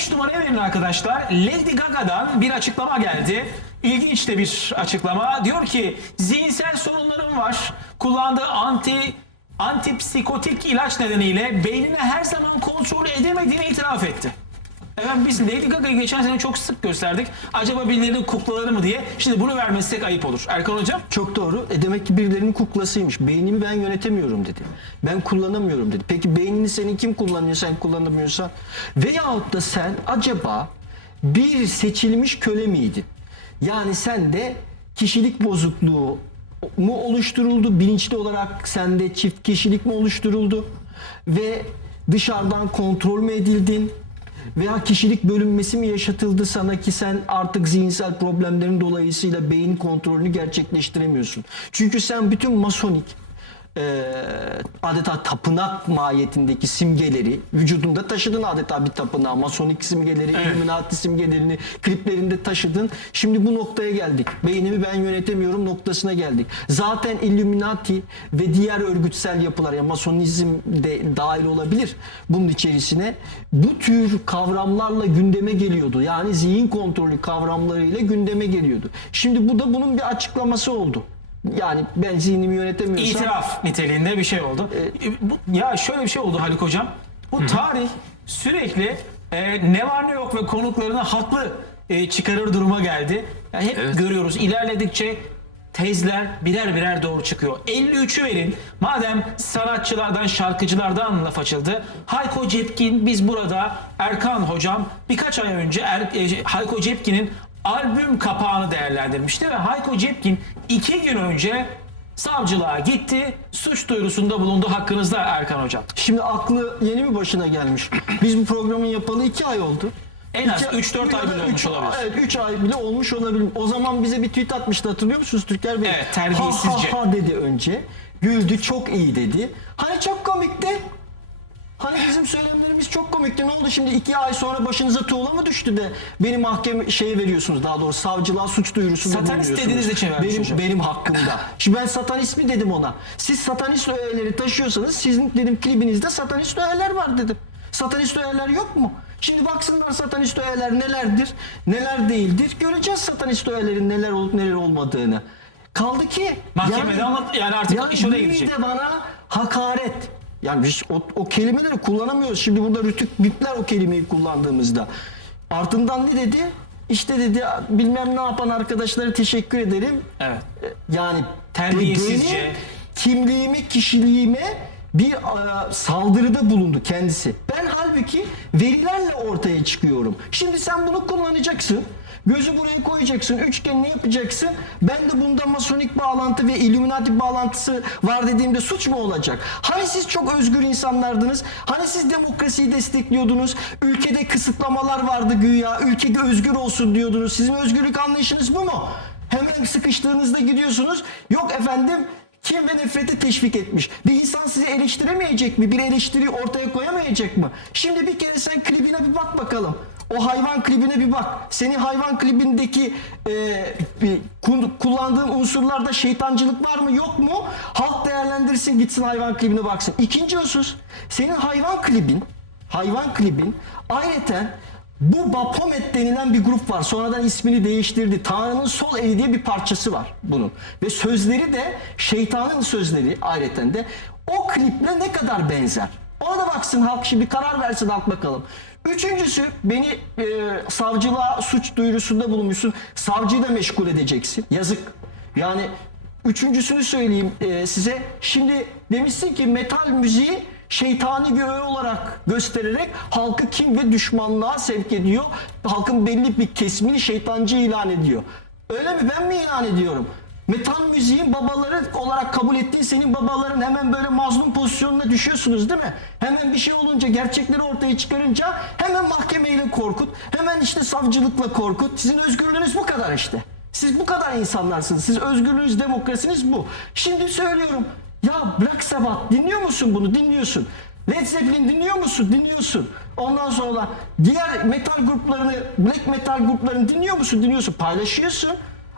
5 numaraya verin arkadaşlar. Lady Gaga'dan bir açıklama geldi. İlginç de bir açıklama. Diyor ki zihinsel sorunlarım var. Kullandığı anti antipsikotik ilaç nedeniyle beynini her zaman kontrol edemediğini itiraf etti. Efendim biz Lady Gaga'yı geçen sene çok sık gösterdik. Acaba birilerinin kuklaları mı diye. Şimdi bunu vermezsek ayıp olur. Erkan Hocam. Çok doğru. E demek ki birilerinin kuklasıymış. Beynimi ben yönetemiyorum dedi. Ben kullanamıyorum dedi. Peki beynini senin kim kullanıyor sen kullanamıyorsan? Veyahut da sen acaba bir seçilmiş köle miydin? Yani sen de kişilik bozukluğu mu oluşturuldu? Bilinçli olarak sende çift kişilik mi oluşturuldu? Ve dışarıdan kontrol mü edildin? Veya kişilik bölünmesi mi yaşatıldı sana ki sen artık zihinsel problemlerin dolayısıyla beyin kontrolünü gerçekleştiremiyorsun. Çünkü sen bütün masonik e, adeta tapınak mahiyetindeki simgeleri vücudunda taşıdın adeta bir tapınağı. Masonik simgeleri, Evet. Illuminati simgelerini kliplerinde taşıdın. Şimdi bu noktaya geldik. Beynimi ben yönetemiyorum noktasına geldik. Zaten Illuminati ve diğer örgütsel yapılar ya masonizm de dahil olabilir bunun içerisine. Bu tür kavramlarla gündeme geliyordu. Yani zihin kontrolü kavramlarıyla gündeme geliyordu. Şimdi bu da bunun bir açıklaması oldu. Yani ben zihnimi yönetemiyorsam İtiraf niteliğinde bir şey oldu. E, bu- ya şöyle bir şey oldu Haluk Hocam. Bu tarih sürekli e, ne var ne yok ve konuklarını haklı e, çıkarır duruma geldi. Yani hep görüyoruz ilerledikçe tezler birer birer doğru çıkıyor. 53'ü verin. Madem sanatçılardan, şarkıcılardan laf açıldı. Hayko Cepkin biz burada Erkan Hocam birkaç ay önce er, e, Hayko Cepkin'in albüm kapağını değerlendirmişti ve Hayko Cepkin iki gün önce savcılığa gitti. Suç duyurusunda bulundu hakkınızda Erkan Hocam. Şimdi aklı yeni mi başına gelmiş? Biz bu programın yapalı iki ay oldu. En az İki- 3-4 ay bile olmuş olabilir. Evet 3 ay bile olmuş olabilir. O zaman bize bir tweet atmıştı hatırlıyor musunuz Türker Bey? Evet, terbiyesizce. Ha ha ha dedi önce. Güldü çok iyi dedi. Hani çok komikti. Hani bizim söylemlerimiz çok komikti. Ne oldu şimdi iki ay sonra başınıza tuğla mı düştü de beni mahkeme şeye veriyorsunuz daha doğrusu savcılığa suç duyurusunda Satanist dediğiniz için vermiş benim, hocam. benim hakkımda. Şimdi ben satanist mi dedim ona. Siz satanist öğeleri taşıyorsanız sizin dedim klibinizde satanist öğeler var dedim. Satanist öğeler yok mu? Şimdi baksınlar satanist öğeler nelerdir, neler değildir. Göreceğiz satanist öğelerin neler olup neler olmadığını. Kaldı ki Mahkemede anlat- yani artık iş oraya bir gidecek. de bana hakaret. Yani biz o, o kelimeleri kullanamıyoruz. Şimdi burada rütük bipler o kelimeyi kullandığımızda. Ardından ne dedi? İşte dedi bilmem ne yapan arkadaşlara teşekkür ederim. Evet. Yani Terbiyesizce. benim kimliğime, kişiliğime bir e, saldırıda bulundu kendisi. Ben halbuki verilerle ortaya çıkıyorum. Şimdi sen bunu kullanacaksın. Gözü buraya koyacaksın. Üçgen ne yapacaksın? Ben de bunda masonik bağlantı ve illuminati bağlantısı var dediğimde suç mu olacak? Hani siz çok özgür insanlardınız? Hani siz demokrasiyi destekliyordunuz? Ülkede kısıtlamalar vardı güya. Ülke özgür olsun diyordunuz. Sizin özgürlük anlayışınız bu mu? Hemen sıkıştığınızda gidiyorsunuz. Yok efendim kim ve nefreti teşvik etmiş. Bir insan sizi eleştiremeyecek mi? Bir eleştiri ortaya koyamayacak mı? Şimdi bir kere sen klibine bir bak bakalım. O hayvan klibine bir bak. Senin hayvan klibindeki e, bir kullandığın unsurlarda şeytancılık var mı yok mu? Halk değerlendirsin gitsin hayvan klibine baksın. İkinci husus senin hayvan klibin hayvan klibin ayrıca bu Baphomet denilen bir grup var. Sonradan ismini değiştirdi. Tanrı'nın sol eli diye bir parçası var bunun. Ve sözleri de şeytanın sözleri ayrıca de o kliple ne kadar benzer. Ona da baksın halk şimdi karar versin halk bakalım. Üçüncüsü beni e, savcılığa suç duyurusunda bulunmuşsun. Savcıyı da meşgul edeceksin. Yazık. Yani üçüncüsünü söyleyeyim e, size. Şimdi demişsin ki metal müziği şeytani bir öğe olarak göstererek halkı kim ve düşmanlığa sevk ediyor. Halkın belli bir kesimini şeytancı ilan ediyor. Öyle mi? Ben mi ilan ediyorum? Metal müziğin babaları olarak kabul ettiğin senin babaların hemen böyle mazlum pozisyonuna düşüyorsunuz değil mi? Hemen bir şey olunca gerçekleri ortaya çıkarınca hemen mahkemeyle korkut. Hemen işte savcılıkla korkut. Sizin özgürlüğünüz bu kadar işte. Siz bu kadar insanlarsınız. Siz özgürlüğünüz, demokrasiniz bu. Şimdi söylüyorum. Ya Black Sabbath dinliyor musun bunu? Dinliyorsun. Led Zeppelin dinliyor musun? Dinliyorsun. Ondan sonra diğer metal gruplarını, black metal gruplarını dinliyor musun? Dinliyorsun. Paylaşıyorsun.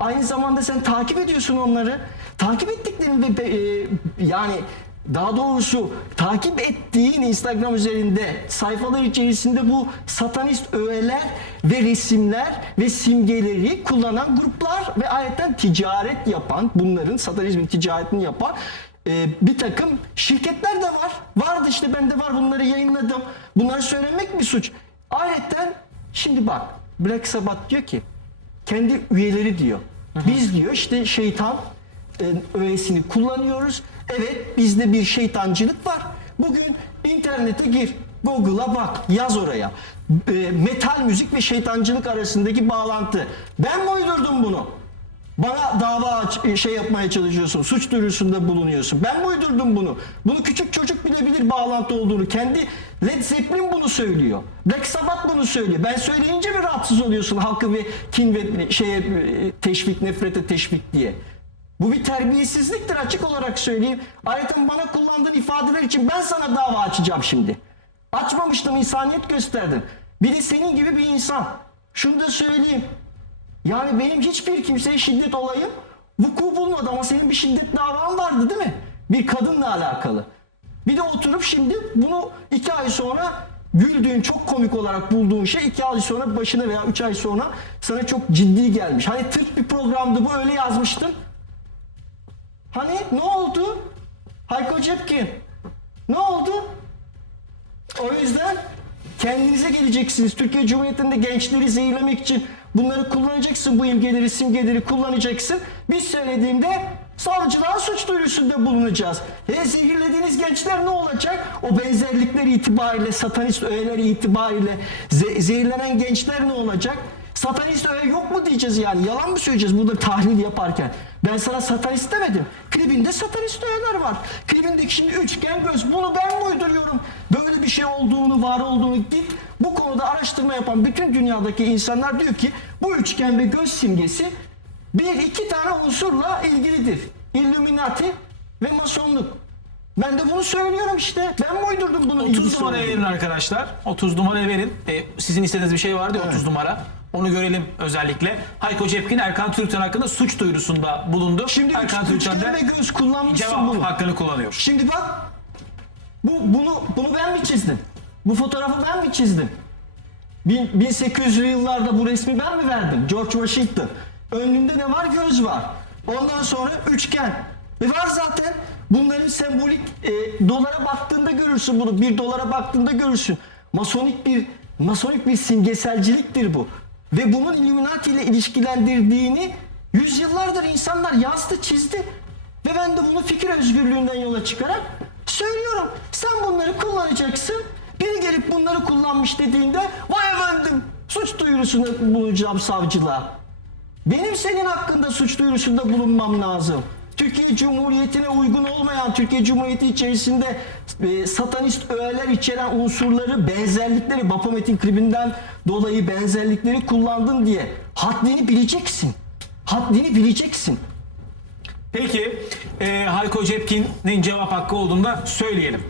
Aynı zamanda sen takip ediyorsun onları. Takip ettiklerini ve e, yani daha doğrusu takip ettiğin Instagram üzerinde sayfalar içerisinde bu satanist öğeler ve resimler ve simgeleri kullanan gruplar ve ayetten ticaret yapan bunların satanizmin ticaretini yapan e, bir takım şirketler de var. Vardı işte ben de var bunları yayınladım. Bunları söylemek mi suç? Ayetten şimdi bak Black Sabbath diyor ki kendi üyeleri diyor. Biz diyor işte şeytan e, öğesini kullanıyoruz. Evet bizde bir şeytancılık var. Bugün internete gir. Google'a bak. Yaz oraya. E, metal müzik ve şeytancılık arasındaki bağlantı. Ben mi uydurdum bunu? Bana dava aç, e, şey yapmaya çalışıyorsun. Suç duyurusunda bulunuyorsun. Ben mi uydurdum bunu? Bunu küçük çocuk bilebilir bağlantı olduğunu. Kendi Led Zeppelin bunu söylüyor. Black Sabbath bunu söylüyor. Ben söyleyince mi rahatsız oluyorsun halkı ve kin ve şeye e, teşvik, nefrete teşvik diye? Bu bir terbiyesizliktir açık olarak söyleyeyim. Ayrıca bana kullandığın ifadeler için ben sana dava açacağım şimdi. Açmamıştım insaniyet gösterdin. Bir de senin gibi bir insan. Şunu da söyleyeyim. Yani benim hiçbir kimseye şiddet olayım vuku bulmadı ama senin bir şiddet davan vardı değil mi? Bir kadınla alakalı. Bir de oturup şimdi bunu iki ay sonra güldüğün çok komik olarak bulduğun şey iki ay sonra başına veya üç ay sonra sana çok ciddi gelmiş. Hani tırt bir programdı bu öyle yazmıştın. Hani ne oldu? Hayko Cepkin. Ne oldu? O yüzden kendinize geleceksiniz. Türkiye Cumhuriyeti'nde gençleri zehirlemek için bunları kullanacaksın. Bu imgeleri, simgeleri kullanacaksın. Biz söylediğimde savcılığa suç duyurusunda bulunacağız. E zehirlediğiniz gençler ne olacak? O benzerlikler itibariyle, satanist öğeler itibariyle ze- zehirlenen gençler ne olacak? Satanist öğe yok mu diyeceğiz yani? Yalan mı söyleyeceğiz burada tahlil yaparken? Ben sana satanist demedim. Klibinde satanist öğeler var. Klibindeki şimdi üçgen göz. Bunu ben mi uyduruyorum? Böyle bir şey olduğunu, var olduğunu git. Bu konuda araştırma yapan bütün dünyadaki insanlar diyor ki bu üçgen ve göz simgesi bir iki tane unsurla ilgilidir. Illuminati ve masonluk. Ben de bunu söylüyorum işte. Ben mi uydurdum bunun 30 ilgisi numaraya verin arkadaşlar. 30 numara verin. E, sizin istediğiniz bir şey vardı ya 30 numara. Onu görelim özellikle. Hayko Cepkin Erkan Türkten hakkında suç duyurusunda bulundu. Şimdi Erkan Türkten de göz kullanmışsın cevap bunu. hakkını kullanıyor. Şimdi bak bu bunu bunu ben mi çizdim? Bu fotoğrafı ben mi çizdim? Bin- 1800'lü yıllarda bu resmi ben mi verdim? George Washington. Önünde ne var? Göz var. Ondan sonra üçgen. Ve var zaten. Bunların sembolik e, dolara baktığında görürsün bunu. Bir dolara baktığında görürsün. Masonik bir masonik bir simgeselciliktir bu. Ve bunun Illuminati ile ilişkilendirdiğini yüzyıllardır insanlar yazdı, çizdi. Ve ben de bunu fikir özgürlüğünden yola çıkarak söylüyorum. Sen bunları kullanacaksın. Biri gelip bunları kullanmış dediğinde vay efendim suç duyurusunda bulunacağım savcılığa. Benim senin hakkında suç duyurusunda bulunmam lazım. Türkiye Cumhuriyeti'ne uygun olmayan, Türkiye Cumhuriyeti içerisinde e, satanist öğeler içeren unsurları, benzerlikleri, Bapomet'in klibinden dolayı benzerlikleri kullandın diye haddini bileceksin. Haddini bileceksin. Peki e, Hayko Cepkin'in cevap hakkı olduğunu da söyleyelim.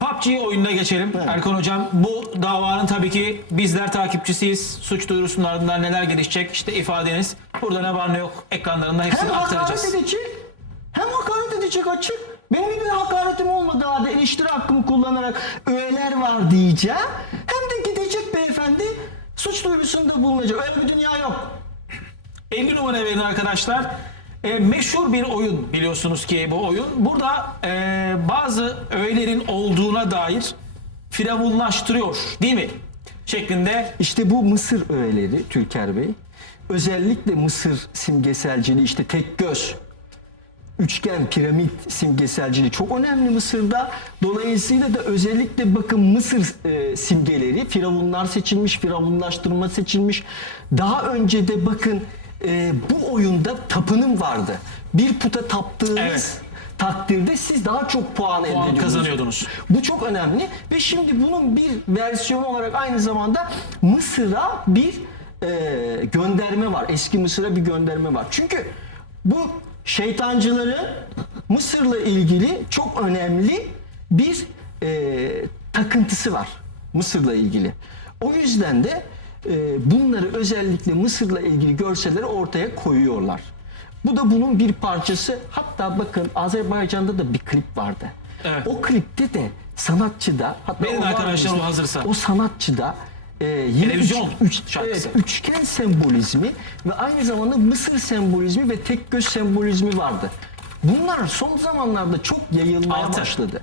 PUBG oyununa geçelim. Erkan Hocam bu davanın tabii ki bizler takipçisiyiz. Suç duyurusunun ardından neler gelişecek işte ifadeniz. Burada ne var ne yok ekranlarında hepsini Hem hakaret aktaracağız. edecek hem hakaret edecek açık. Benim bir hakaretim olmadığı halde eleştiri hakkımı kullanarak öğeler var diyeceğim. Hem de beyefendi suç duyurusunda bulunacak. Öyle bir dünya yok. 50 numara verin arkadaşlar. E, meşhur bir oyun biliyorsunuz ki bu oyun. Burada e, bazı öğelerin olduğuna dair firavunlaştırıyor değil mi? Şeklinde İşte bu Mısır öğeleri Türker Bey. Özellikle Mısır simgeselciliği işte tek göz, üçgen, piramit simgeselciliği çok önemli Mısır'da. Dolayısıyla da özellikle bakın Mısır e, simgeleri, firavunlar seçilmiş, firavunlaştırma seçilmiş. Daha önce de bakın e, bu oyunda tapınım vardı. Bir puta taptığınız Evet. takdirde siz daha çok puan, elde ediyordunuz. kazanıyordunuz. Bu çok önemli ve şimdi bunun bir versiyonu olarak aynı zamanda Mısır'a bir e, gönderme var. Eski Mısır'a bir gönderme var. Çünkü bu şeytancıların Mısır'la ilgili çok önemli bir e, takıntısı var. Mısır'la ilgili. O yüzden de e, bunları özellikle Mısır'la ilgili görselleri ortaya koyuyorlar. Bu da bunun bir parçası. Hatta bakın Azerbaycan'da da bir klip vardı. Evet. O klipte de sanatçıda hatta Verin o var arkadaşlar bizde, o hazırsa. O sanatçıda e, yine Televizyon üç, üç- şarkısı. evet, üçgen sembolizmi ve aynı zamanda Mısır sembolizmi ve tek göz sembolizmi vardı. Bunlar son zamanlarda çok yayılmaya Altı. başladı.